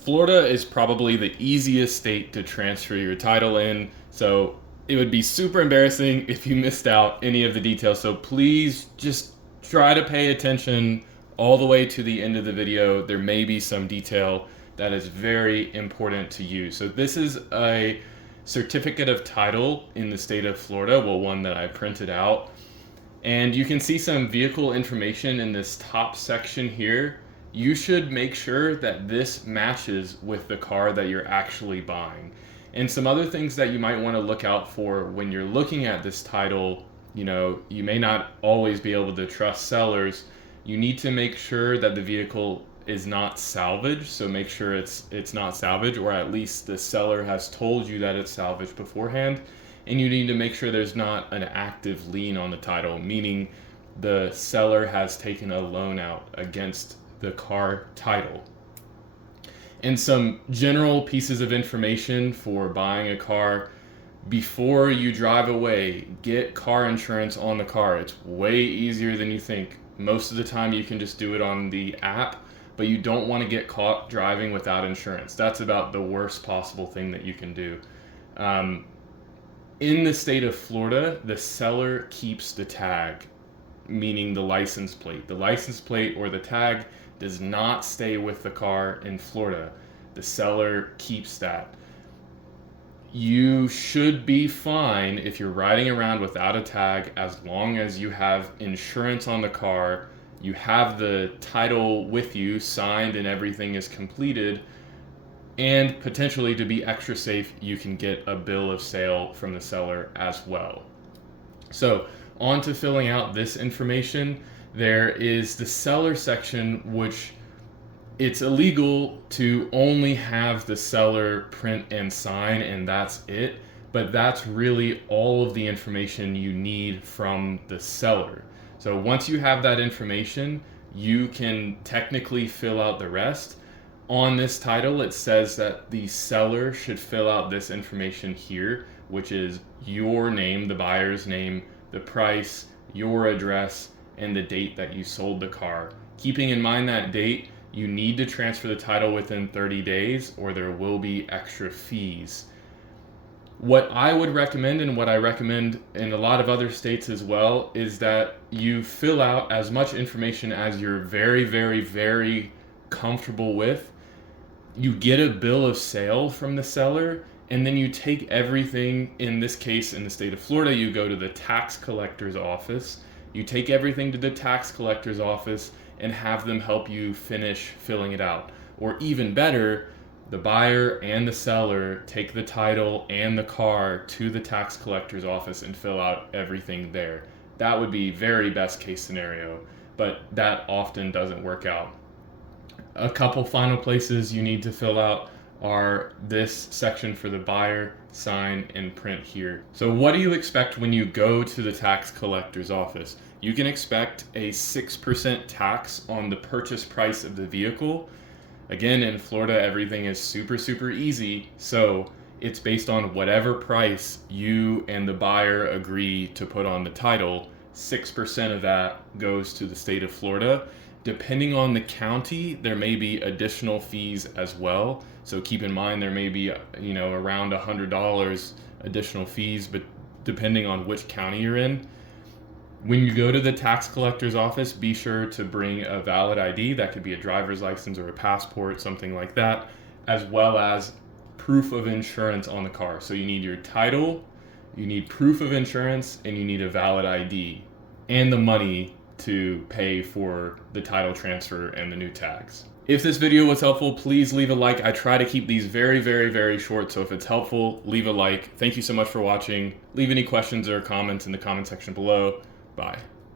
Florida is probably the easiest state to transfer your title in, so it would be super embarrassing if you missed out any of the details. So please just try to pay attention all the way to the end of the video. There may be some detail that is very important to you. So this is a certificate of title in the state of Florida, well, one that I printed out. And you can see some vehicle information in this top section here. You should make sure that this matches with the car that you're actually buying. And some other things that you might want to look out for when you're looking at this title, you may not always be able to trust sellers. You need to make sure that the vehicle is not salvage, so make sure it's not salvage, or at least the seller has told you that it's salvage beforehand. And you need to make sure there's not an active lien on the title, meaning the seller has taken a loan out against the car title. And some general pieces of information for buying a car: before you drive away, get car insurance on the car. It's way easier than you think. Most of the time you can just do it on the app, but you don't want to get caught driving without insurance. That's about the worst possible thing that you can do. In the state of Florida, the seller keeps the tag, meaning the license plate. The license plate or the tag does not stay with the car in Florida. The seller keeps that. You should be fine if you're riding around without a tag, as long as you have insurance on the car, you have the title with you, signed, and everything is completed. And potentially, to be extra safe, you can get a bill of sale from the seller as well. So on to filling out this information. There is the seller section, which it's illegal to only have the seller print and sign, and that's it. But that's really all of the information you need from the seller. So once you have that information, you can technically fill out the rest. On this title, it says that the seller should fill out this information here, which is your name, the buyer's name, the price, your address, and the date that you sold the car. Keeping in mind that date, you need to transfer the title within 30 days or there will be extra fees. What I would recommend, and what I recommend in a lot of other states as well, is that you fill out as much information as you're very, very, very comfortable with. You get a bill of sale from the seller, and then you take everything. In this case, in the state of Florida, you go to the tax collector's office. You take everything to the tax collector's office and have them help you finish filling it out. Or even better, the buyer and the seller take the title and the car to the tax collector's office and fill out everything there. That would be very best case scenario, but that often doesn't work out. A couple final places you need to fill out are this section for the buyer, sign, and print here. So what do you expect when you go to the tax collector's office? You can expect a 6% tax on the purchase price of the vehicle. Again, in Florida, everything is super, super easy. So it's based on whatever price you and the buyer agree to put on the title. 6% of that goes to the state of Florida. Depending on the county, there may be additional fees as well. So keep in mind there may be, around $100 additional fees, but depending on which county you're in. When you go to the tax collector's office, be sure to bring a valid ID. That could be a driver's license or a passport, something like that, as well as proof of insurance on the car. So you need your title, you need proof of insurance, and you need a valid ID, and the money to pay for the title transfer and the new tags. If this video was helpful, please leave a like. I try to keep these very, very, very short, so if it's helpful, leave a like. Thank you so much for watching. Leave any questions or comments in the comment section below. Bye.